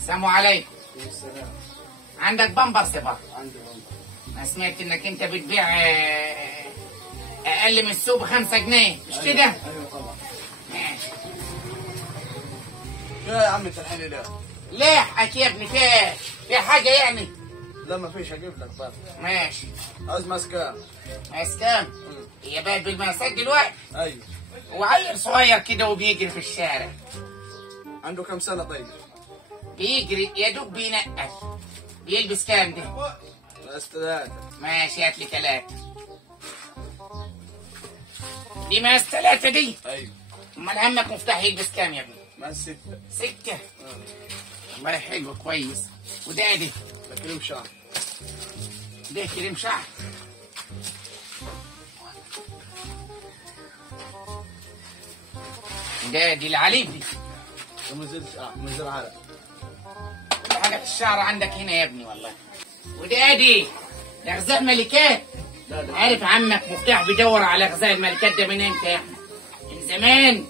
السلام عليكم. السلام. عندك بامبرز يا بابا؟ عندي بامبرز. انا سمعت انك انت بتبيع اقل من السوق ب5 جنيه، مش كده؟ ايوه طبعا. ماشي. يا عم انت الحين لا. ليه حكي يا ابني؟ في حاجه يعني؟ لا ما فيش، اجيب لك بقى. ماشي. عاوز ماسكه. ماس كام؟ هي بقت بالمقاسات دلوقتي؟ ايوه. وعيل صغير كده وبيجري في الشارع. عنده كم سنه طيب؟ بيجري يا دوب بينقل. بيلبس كام ده؟ بس 3. ماشي، هات لي 3. دي مقاس 3 دي؟ ايوه. امال عمك مفتاح يلبس كام يا ابني؟ مع 6. 6؟ والله حلو كويس. وده ده كريم شعر. ده كريم شعر. دي العليب دي. ده مزيل عرق. كل حاجة في الشعر عندك هنا يا ابني والله. دي غذاء ملكات. لا عارف عمك مفتاح بيدور على غذاء الملكات ده من امتى يا احمد؟ من زمان.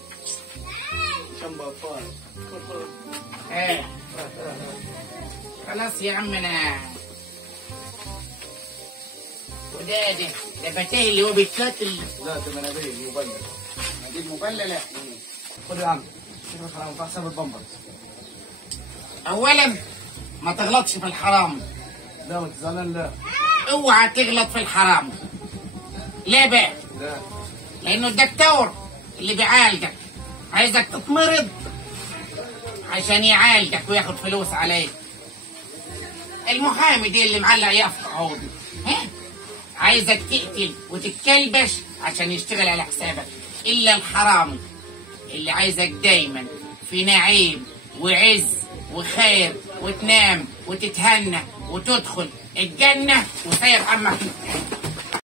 كم بطال. ايه خلاص يا عم انا. ده بتاهي اللي هو بيتكتل. لا ده مناديل مبلل. مناديل مبلله. خد يا عم. شوف الحرام في حساب البامبرز. اولا ما تغلطش في الحرام. لا ما تزعلان لا. اوعى تغلط في الحرام. ليه بقى؟ لا. لانه الدكتور اللي بيعالجك عايزك تتمرض عشان يعالجك وياخد فلوس عليك. المحامي دي اللي معلق يافطة عوضي، ها؟ عايزك تقتل وتتكلبش عشان يشتغل على حسابك. الا الحرامي اللي عايزك دايما في نعيم وعز وخير، وتنام وتتهنى وتدخل الجنة وسايب عمك.